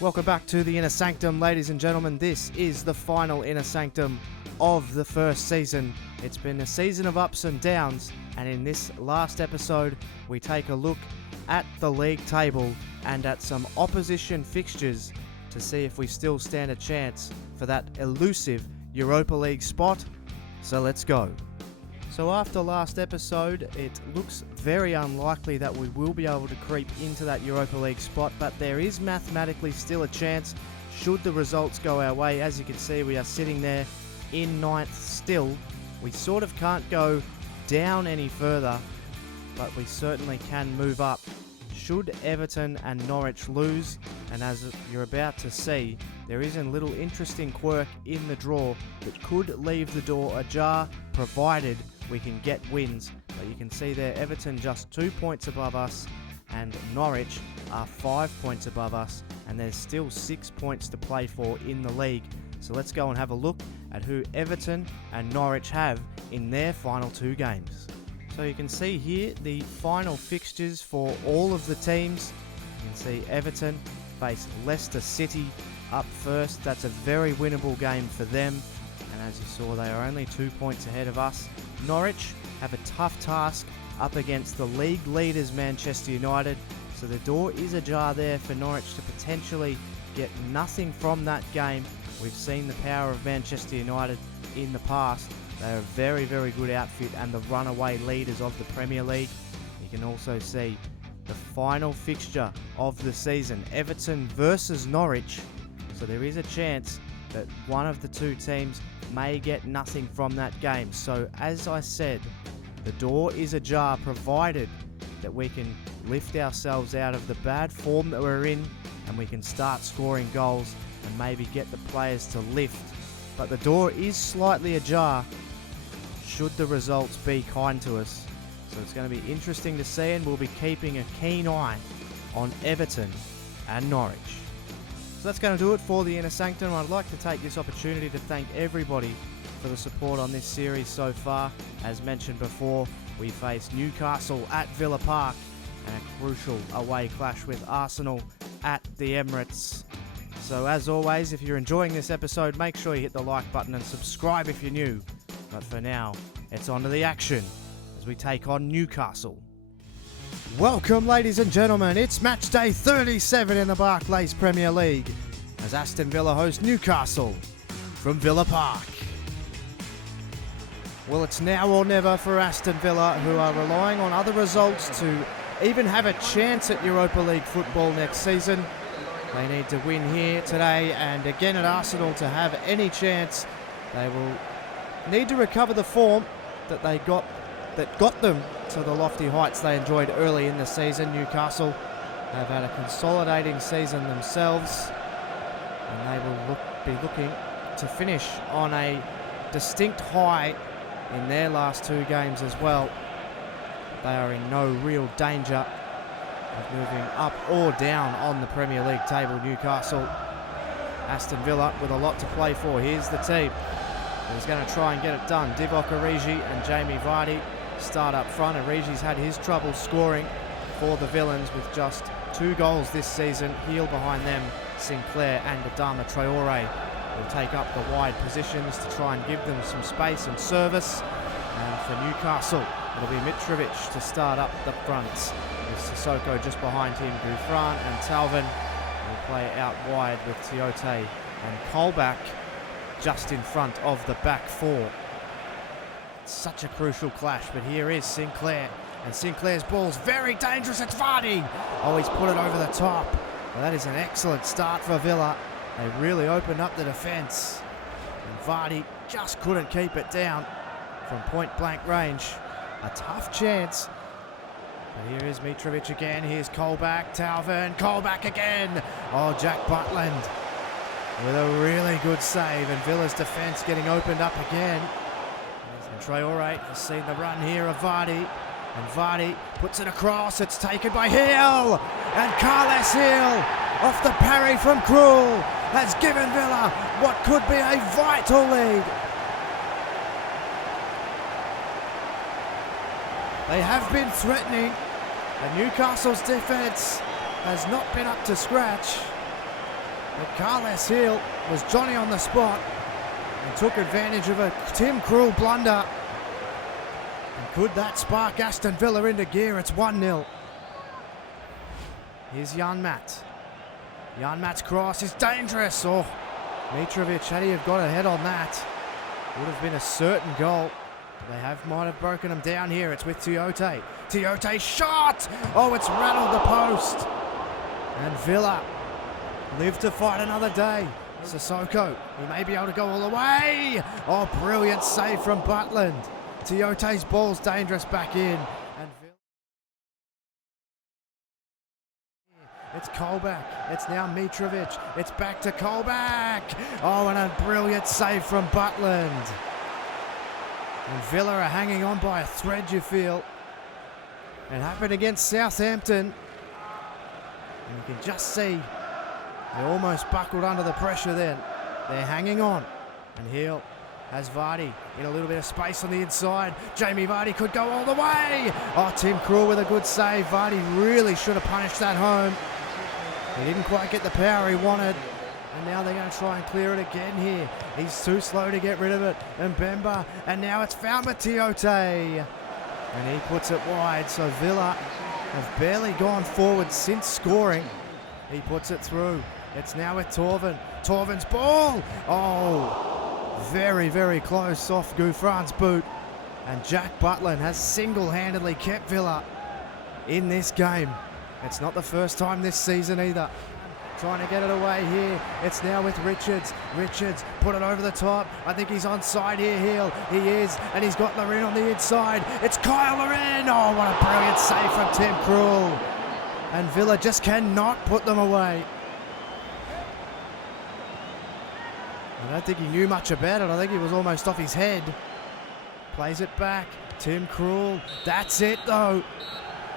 Welcome back to the Inner Sanctum, ladies and gentlemen. This is the final Inner Sanctum of the first season. It's been a season of ups and downs, and in this last episode, we take a look at the league table and at some opposition fixtures to see if we still stand a chance for that elusive Europa League spot. So let's go. So after last episode, it looks very unlikely that we will be able to creep into that Europa League spot, but there is mathematically still a chance should the results go our way. As you can see, we are sitting there in ninth still. We sort of can't go down any further, but we certainly can move up should Everton and Norwich lose. And as you're about to see, there is a little interesting quirk in the draw that could leave the door ajar, provided we can get wins. But you can see there, Everton just 2 points above us, and Norwich are 5 points above us, and there's still 6 points to play for in the league. So let's go and have a look at who Everton and Norwich have in their final two games. So you can see here the final fixtures for all of the teams. You can see Everton face Leicester City up first. That's a very winnable game for them. And as you saw, they are only 2 points ahead of us. Norwich have a tough task up against the league leaders Manchester United. So the door is ajar there for Norwich to potentially get nothing from that game. We've seen the power of Manchester United in the past. They're a very, very good outfit and the runaway leaders of the Premier League. You can also see the final fixture of the season, Everton versus Norwich. So there is a chance that one of the two teams may get nothing from that game. So as I said, the door is ajar, provided that we can lift ourselves out of the bad form that we're in and we can start scoring goals and maybe get the players to lift. But the door is slightly ajar should the results be kind to us. So it's going to be interesting to see, and we'll be keeping a keen eye on Everton and Norwich. So that's going to do it for the Inner Sanctum. I'd like to take this opportunity to thank everybody for the support on this series so far. As mentioned before, we face Newcastle at Villa Park and a crucial away clash with Arsenal at the Emirates. So as always, if you're enjoying this episode, make sure you hit the like button and subscribe if you're new. But for now, it's on to the action as we take on Newcastle. Welcome, ladies and gentlemen. It's match day 37 in the Barclays Premier League as Aston Villa host Newcastle from Villa Park. Well, it's now or never for Aston Villa, who are relying on other results to even have a chance at Europa League football next season. They need to win here today and again at Arsenal to have any chance. They will need to recover the form that got them to the lofty heights they enjoyed early in the season. Newcastle have had a consolidating season themselves, and they will be looking to finish on a distinct high in their last two games as well. They are in no real danger of moving up or down on the Premier League table. Newcastle, Aston Villa with a lot to play for. Here's the team. He's going to try and get it done. Divock Origi and Jamie Vardy start up front. Origi's had his trouble scoring for the Villains with just 2 goals this season. Heel behind them, Sinclair and Adama Traore will take up the wide positions to try and give them some space and service. And for Newcastle, it'll be Mitrovic to start up the front, with Sissoko just behind him. Gouffran and Talvin will play out wide with Tiote and Colback just in front of the back four. It's such a crucial clash, but here is Sinclair, and Sinclair's ball's very dangerous. It's Vardy. Oh, he's put it over the top. Well, that is an excellent start for Villa. They really opened up the defence, and Vardy just couldn't keep it down from point blank range. A tough chance. But here is Mitrovic again. Here's Colback, Talvin, Colback again. Oh, Jack Butland with a really good save, and Villa's defence getting opened up again. And Traore has seen the run here of Vardy, and Vardy puts it across. It's taken by Hill, and Carles Hill, off the parry from Krul, has given Villa what could be a vital lead. They have been threatening, and Newcastle's defence has not been up to scratch. But Carles Hill was Johnny on the spot and took advantage of a Tim Krul blunder. And could that spark Aston Villa into gear? It's 1-0. Here's Jan Matt. Jan Matt's cross is dangerous. Oh, Mitrovic, had he have got ahead on that, would have been a certain goal. They might have broken him down here. It's with Tiote. Tiote shot! Oh, it's rattled the post. And Villa live to fight another day. Sissoko, he may be able to go all the way. Oh, brilliant save from Butland. Tiote's ball's dangerous back in. And it's Colback. It's now Mitrovic. It's back to Colback. Oh, and a brilliant save from Butland. And Villa are hanging on by a thread, you feel. It happened against Southampton. And you can just see they almost buckled under the pressure then. They're hanging on. And Hill has Vardy in a little bit of space on the inside. Jamie Vardy could go all the way. Oh, Tim Krul with a good save. Vardy really should have punished that home. He didn't quite get the power he wanted. And now they're going to try and clear it again here. He's too slow to get rid of it. And Bemba. And now it's found with Tiote. And he puts it wide. So Villa have barely gone forward since scoring. He puts it through. It's now with Torven. Torven's ball. Oh, very, very close off Gouffran's boot. And Jack Butland has single-handedly kept Villa in this game. It's not the first time this season either. Trying to get it away here. It's now with Richards. Richards put it over the top. I think he's onside here, Hill. He is, and he's got Larin on the inside. It's Kyle Larin. Oh, what a brilliant save from Tim Krul. And Villa just cannot put them away. I don't think he knew much about it. I think he was almost off his head. Plays it back. Tim Krul. That's it, though.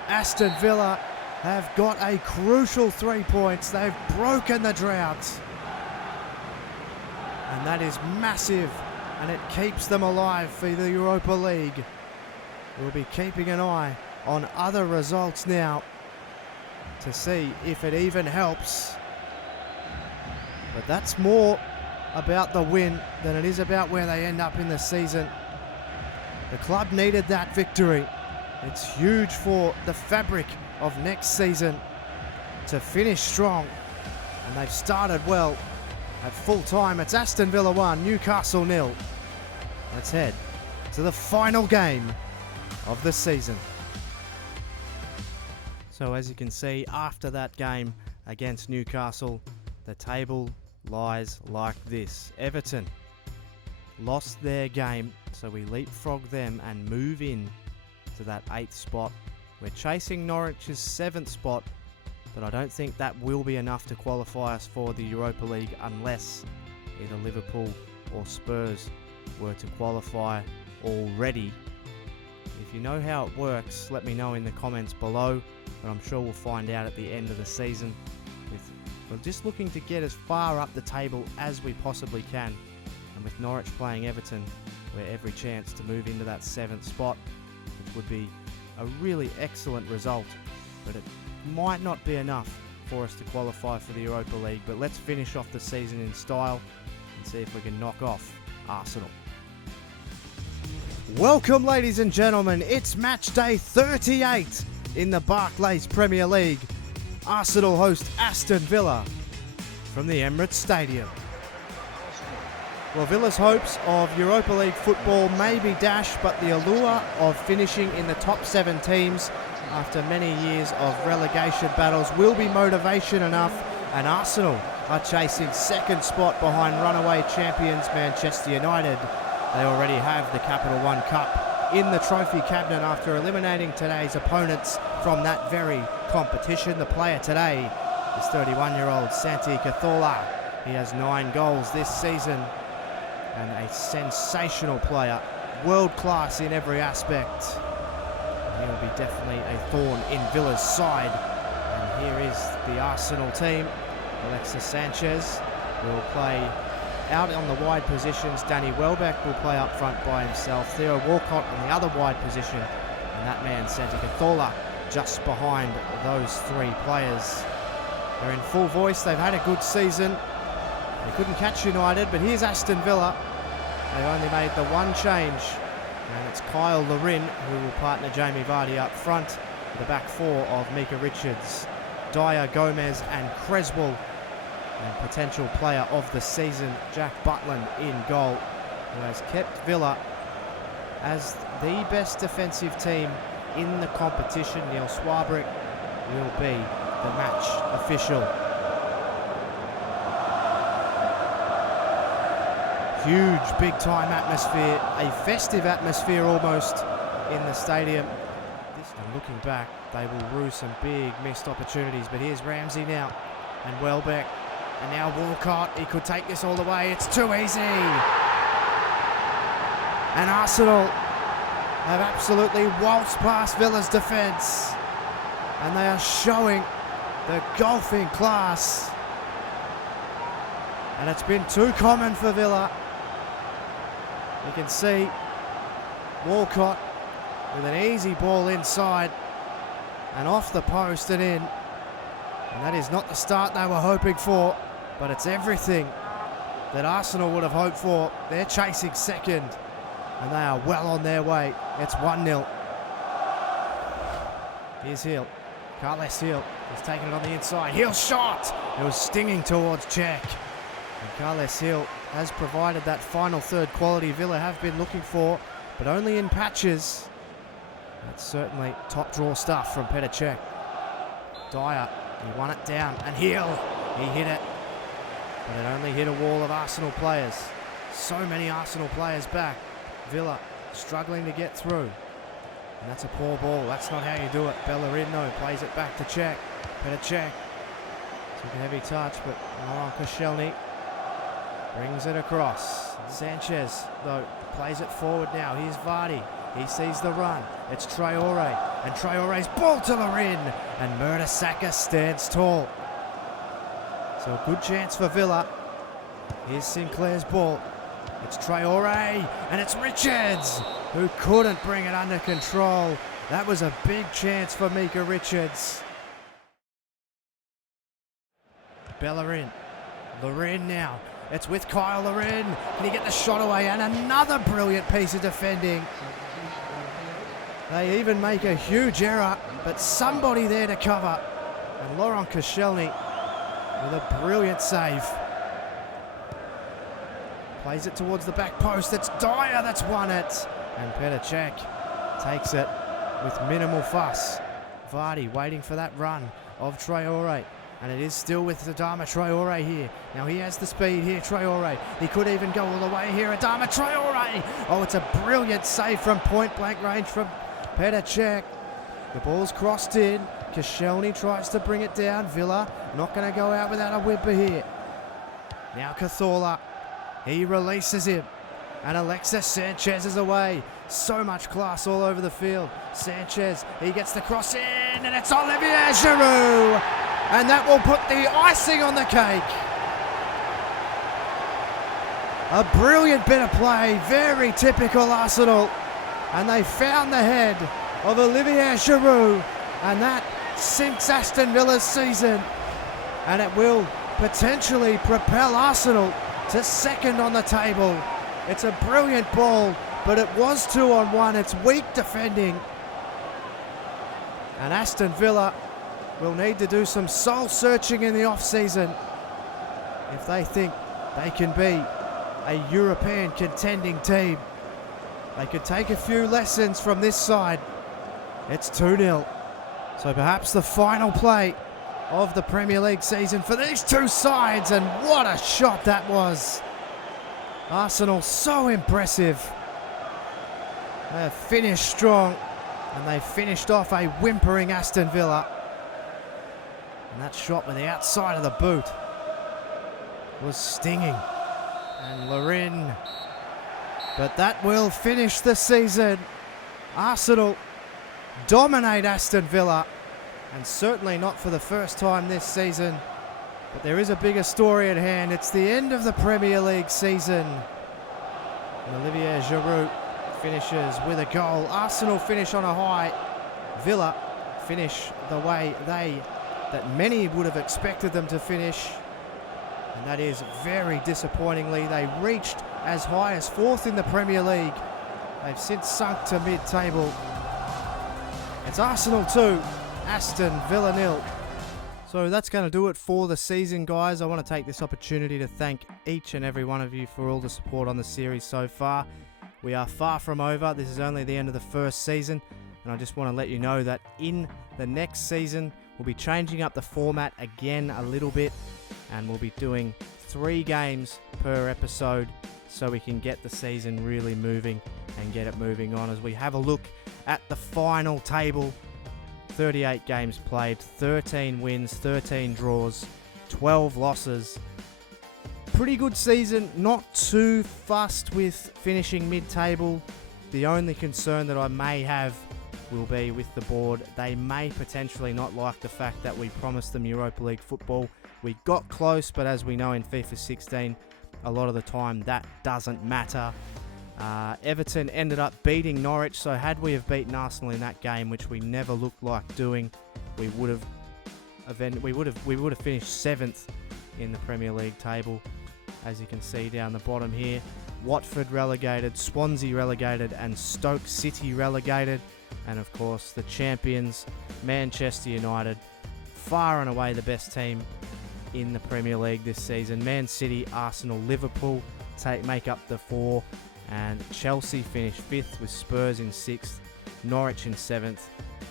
Aston Villa have got a crucial 3 points. They've broken the drought. And that is massive. And it keeps them alive for the Europa League. We'll be keeping an eye on other results now to see if it even helps. But that's more about the win than it is about where they end up in the season. The club needed that victory. It's huge for the fabric of next season to finish strong, and they've started well. At full time, it's Aston Villa 1, Newcastle 0. Let's head to the final game of the season. So as you can see, after that game against Newcastle, the table lies like this. Everton lost their game, so we leapfrog them and move in to that 8th spot. We're chasing Norwich's 7th spot, but I don't think that will be enough to qualify us for the Europa League unless either Liverpool or Spurs were to qualify already. If you know how it works, let me know in the comments below, but I'm sure we'll find out at the end of the season. We're just looking to get as far up the table as we possibly can, and with Norwich playing Everton, we're every chance to move into that 7th spot, which would be a really excellent result, but it might not be enough for us to qualify for the Europa League. But let's finish off the season in style and see if we can knock off Arsenal. Welcome, ladies and gentlemen, it's match day 38 in the Barclays Premier League. Arsenal host Aston Villa from the Emirates Stadium. Well, Villa's hopes of Europa League football may be dashed, but the allure of finishing in the top 7 teams after many years of relegation battles will be motivation enough, and Arsenal are chasing 2nd spot behind runaway champions Manchester United. They already have the Capital One Cup in the trophy cabinet after eliminating today's opponents from that very competition. The player today is 31-year-old Santi Cazorla. He has 9 goals this season. And a sensational player, world class in every aspect. He will be definitely a thorn in Villa's side. And here is the Arsenal team. Alexis Sanchez will play out on the wide positions. Danny Welbeck will play up front by himself. Theo Walcott on the other wide position. And that man, Santi Cazorla, just behind those 3 players. They're in full voice. They've had a good season. They couldn't catch United, but here's Aston Villa. They've only made the one change, and it's Kyle Larin who will partner Jamie Vardy up front with the back four of Mika Richards, Dyer, Gomez and Creswell, and potential player of the season Jack Butland in goal, who has kept Villa as the best defensive team in the competition. Neil Swarbrick will be the match official. Huge big time atmosphere, a festive atmosphere almost in the stadium. And looking back, they will rue some big missed opportunities, but here's Ramsey now, and Welbeck, and now Walcott. He could take this all the way. It's too easy. And Arsenal have absolutely waltzed past Villa's defence, and they are showing the golfing class. And it's been too common for Villa. You can see Walcott with an easy ball inside and off the post and in. And that is not the start they were hoping for, but it's everything that Arsenal would have hoped for. They're chasing second, and they are well on their way. It's 1-0. Here's Hill. Carles Hill. He's taking it on the inside. Hill shot! It was stinging towards Czech. And Carles Hill has provided that final third quality Villa have been looking for, but only in patches. That's certainly top draw stuff from Petr Cech. Dyer, he won it down, and Hill, he hit it. But it only hit a wall of Arsenal players. So many Arsenal players back. Villa struggling to get through. And that's a poor ball. That's not how you do it. Bellerino plays it back to Cech. Petr Cech took a heavy touch, but Laurent Koscielny brings it across. Sanchez, though, plays it forward now. Here's Vardy. He sees the run. It's Traore. And Traore's ball to Larin. And Mertesacker stands tall. So a good chance for Villa. Here's Sinclair's ball. It's Traore. And it's Richards, who couldn't bring it under control. That was a big chance for Mika Richards. Bellerin. Larin now. It's with Kyle Larin. Can he get the shot away? And another brilliant piece of defending. They even make a huge error, but somebody there to cover. And Laurent Koscielny with a brilliant save. Plays it towards the back post. It's Dyer that's won it. And Petr Cech takes it with minimal fuss. Vardy waiting for that run of Traore. And it is still with Adama Traore here. Now he has the speed here, Traore. He could even go all the way here, Adama Traore. Oh, it's a brilliant save from point blank range from Petr Cech. The ball's crossed in. Koscielny tries to bring it down. Villa not going to go out without a whimper here. Now Cazorla. He releases him. And Alexis Sanchez is away. So much class all over the field. Sanchez, he gets the cross in, and it's Olivier Giroud. And that will put the icing on the cake. A brilliant bit of play, very typical Arsenal. And they found the head of Olivier Giroud. And that sinks Aston Villa's season. And it will potentially propel Arsenal to second on the table. It's a brilliant ball, but it was 2-on-1. It's weak defending. And Aston Villa will need to do some soul searching in the off-season if they think they can be a European contending team. They could take a few lessons from this side. It's 2-0. So perhaps the final play of the Premier League season for these two sides, and what a shot that was. Arsenal so impressive. They have finished strong, and they finished off a whimpering Aston Villa. And that shot with the outside of the boot was stinging. And Larin. But that will finish the season. Arsenal dominate Aston Villa. And certainly not for the first time this season. But there is a bigger story at hand. It's the end of the Premier League season. And Olivier Giroud finishes with a goal. Arsenal finish on a high. Villa finish the way they that many would have expected them to finish. And that is very disappointingly. They reached as high as 4th in the Premier League. They've since sunk to mid-table. It's Arsenal 2, Aston Villa 0. So that's going to do it for the season, guys. I want to take this opportunity to thank each and every one of you for all the support on the series so far. We are far from over. This is only the end of the first season. And I just want to let you know that in the next season, we'll be changing up the format again a little bit. And we'll be doing 3 games per episode so we can get the season really moving and get it moving on as we have a look at the final table. 38 games played, 13 wins, 13 draws, 12 losses. Pretty good season, not too fussed with finishing mid-table. The only concern that I may have will be with the board. They may potentially not like the fact that we promised them Europa League football. We got close, but as we know in FIFA 16, a lot of the time that doesn't matter. Everton ended up beating Norwich, so had we have beaten Arsenal in that game, which we never looked like doing, we would have finished 7th in the Premier League table. As you can see down the bottom here, Watford relegated, Swansea relegated, and Stoke City relegated. And of course, the champions, Manchester United, far and away the best team in the Premier League this season. Man City, Arsenal, Liverpool make up the 4. And Chelsea finished 5th with Spurs in 6th, Norwich in 7th,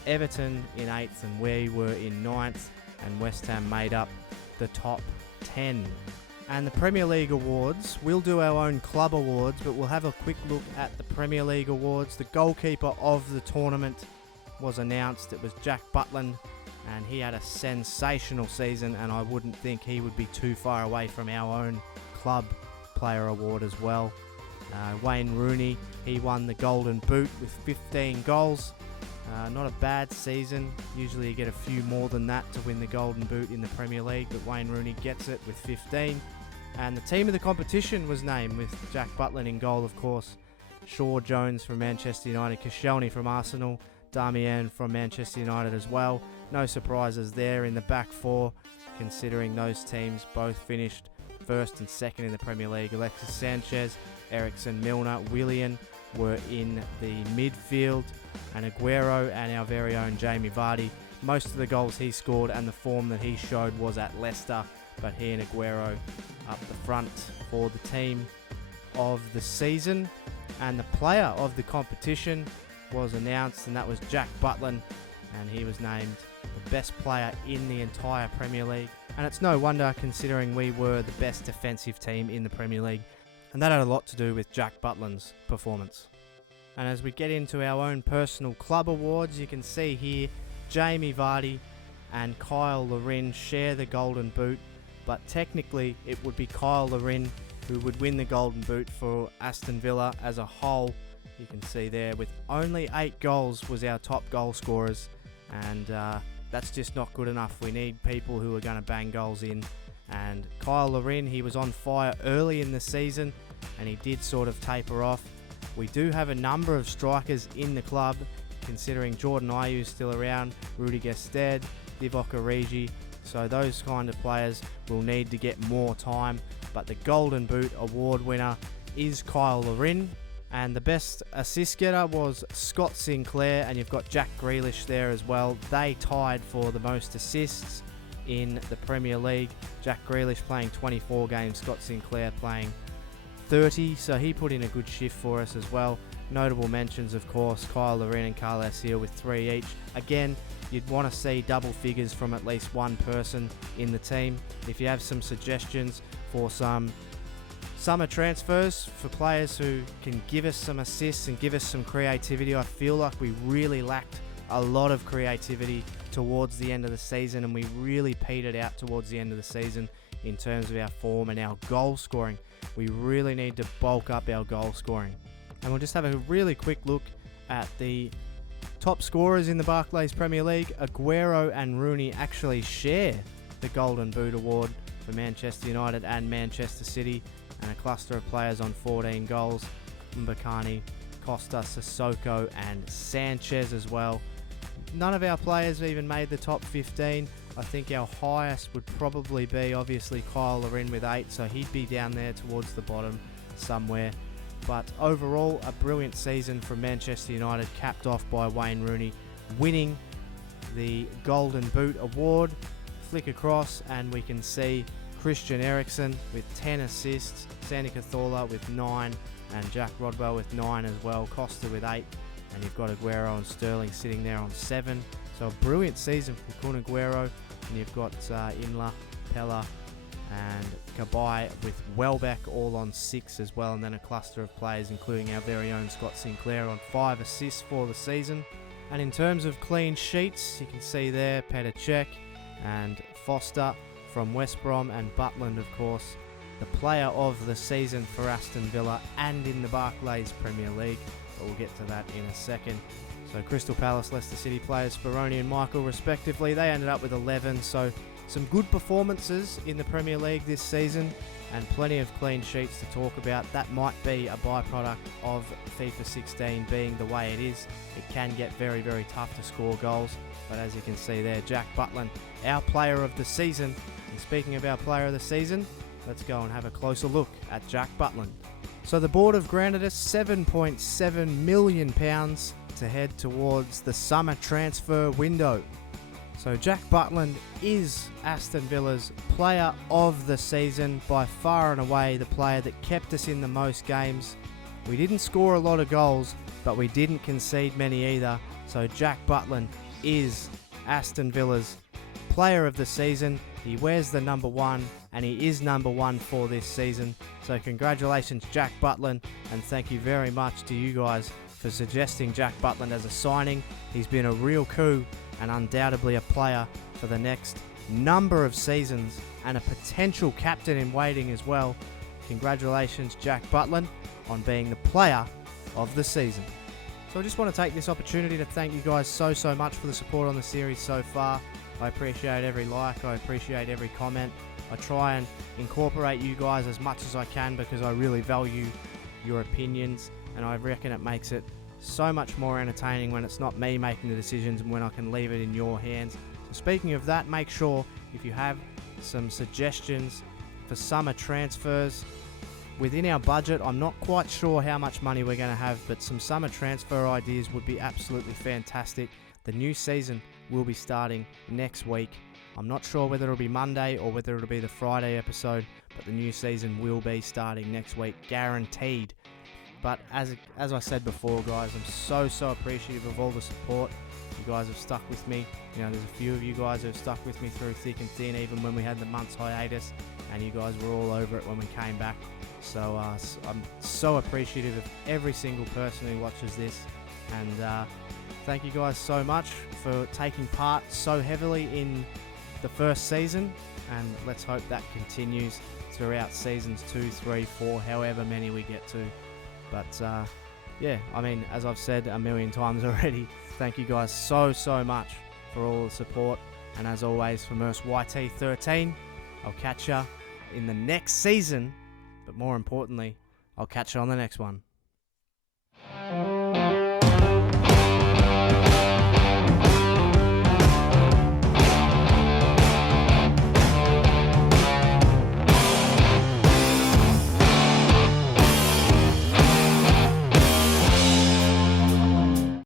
Everton in 8th, and we were in 9th, and West Ham made up the top 10. And the Premier League awards, we'll do our own club awards, but we'll have a quick look at the Premier League awards. The goalkeeper of the tournament was announced. It was Jack Butland, and he had a sensational season, and I wouldn't think he would be too far away from our own club player award as well. Wayne Rooney, he won the Golden Boot with 15 goals. Not a bad season. Usually you get a few more than that to win the Golden Boot in the Premier League, but Wayne Rooney gets it with 15. And the team of the competition was named with Jack Butland in goal, of course. Shaw Jones from Manchester United, Koscielny from Arsenal, Darmian from Manchester United as well. No surprises there in the back 4, considering those teams both finished 1st and 2nd in the Premier League. Alexis Sanchez, Eriksen, Milner, Willian were in the midfield, and Aguero and our very own Jamie Vardy. Most of the goals he scored and the form that he showed was at Leicester, but he and Aguero up the front for the team of the season. And the player of the competition was announced, and that was Jack Butland, and he was named the best player in the entire Premier League. And it's no wonder, considering we were the best defensive team in the Premier League. And that had a lot to do with Jack Butland's performance. And as we get into our own personal club awards, you can see here Jamie Vardy and Kyle Larin share the Golden Boot, but technically it would be Kyle Larin who would win the Golden Boot for Aston Villa as a whole. You can see there with only 8 goals was our top goal scorers, and that's just not good enough. We need people who are going to bang goals in. And Kyle Larin, he was on fire early in the season, and he did sort of taper off. We do have a number of strikers in the club, considering Jordan Ayew's still around, Rudy Gestede, Divock Origi. So those kind of players will need to get more time. But the Golden Boot award winner is Kyle Larin. And the best assist getter was Scott Sinclair, and you've got Jack Grealish there as well. They tied for the most assists in the Premier League. Jack Grealish playing 24 games, Scott Sinclair playing 30, so he put in a good shift for us as well. Notable mentions, of course, Kyle Larin and Carl Asiel with 3 each. Again, you'd want to see double figures from at least one person in the team. If you have some suggestions for some summer transfers for players who can give us some assists and give us some creativity, I feel like we really lacked a lot of creativity towards the end of the season, and we really petered out towards the end of the season in terms of our form and our goal scoring. We really need to bulk up our goal scoring. And we'll just have a really quick look at the top scorers in the Barclays Premier League. Aguero and Rooney actually share the Golden Boot award for Manchester United and Manchester City, and a cluster of players on 14 goals. Mbakani, Costa, Sissoko and Sanchez as well. None of our players even made the top 15. I think our highest would probably be obviously Kyle Larin with 8, so he'd be down there towards the bottom somewhere. But overall, a brilliant season from Manchester United, capped off by Wayne Rooney winning the Golden Boot Award. Flick across and we can see Christian Eriksen with 10 assists, Sandy Cazorla with 9, and Jack Rodwell with 9 as well, Costa with 8, and you've got Aguero and Sterling sitting there on 7. So a brilliant season for Kun Aguero, and you've got Inla, Pella, and Cabaye with Welbeck all on 6 as well, and then a cluster of players including our very own Scott Sinclair on 5 assists for the season. And in terms of clean sheets, you can see there Petr Cech and Foster from West Brom, and Butland, of course, the player of the season for Aston Villa and in the Barclays Premier League, but we'll get to that in a second. So Crystal Palace, Leicester City players, Speroni and Michael respectively, they ended up with 11, so some good performances in the Premier League this season and plenty of clean sheets to talk about. That might be a byproduct of FIFA 16 being the way it is. It can get very, very tough to score goals, but as you can see there, Jack Butland, our player of the season. And speaking of our player of the season, let's go and have a closer look at Jack Butland. So the board have granted us £7.7 million to head towards the summer transfer window. So Jack Butland is Aston Villa's player of the season, by far and away the player that kept us in the most games. We didn't score a lot of goals, but we didn't concede many either. So Jack Butland is Aston Villa's player of the season. He wears the number 1 and he is number 1 for this season. So congratulations Jack Butland, and thank you very much to you guys for suggesting Jack Butland as a signing. He's been a real coup and undoubtedly a player for the next number of seasons and a potential captain in waiting as well. Congratulations Jack Butland on being the player of the season. So I just want to take this opportunity to thank you guys so much for the support on the series so far. I appreciate every like, I appreciate every comment. I try and incorporate you guys as much as I can because I really value your opinions, and I reckon it makes it so much more entertaining when it's not me making the decisions and when I can leave it in your hands. So speaking of that, make sure if you have some suggestions for summer transfers within our budget, I'm not quite sure how much money we're going to have, but some summer transfer ideas would be absolutely fantastic. The new season will be starting next week. I'm not sure whether it'll be Monday or whether it'll be the Friday episode, but the new season will be starting next week, guaranteed. But as I said before, guys, I'm so appreciative of all the support. You guys have stuck with me. You know, there's a few of you guys who have stuck with me through thick and thin, even when we had the month's hiatus, and you guys were all over it when we came back. So I'm so appreciative of every single person who watches this, and thank you guys so much for taking part so heavily in the first season, and let's hope that continues throughout seasons 2, 3, 4, however many we get to. But yeah, I mean, as I've said a million times already, thank you guys so much for all the support. And as always, from us YT13, I'll catch ya in the next season, but more importantly, I'll catch you on the next one.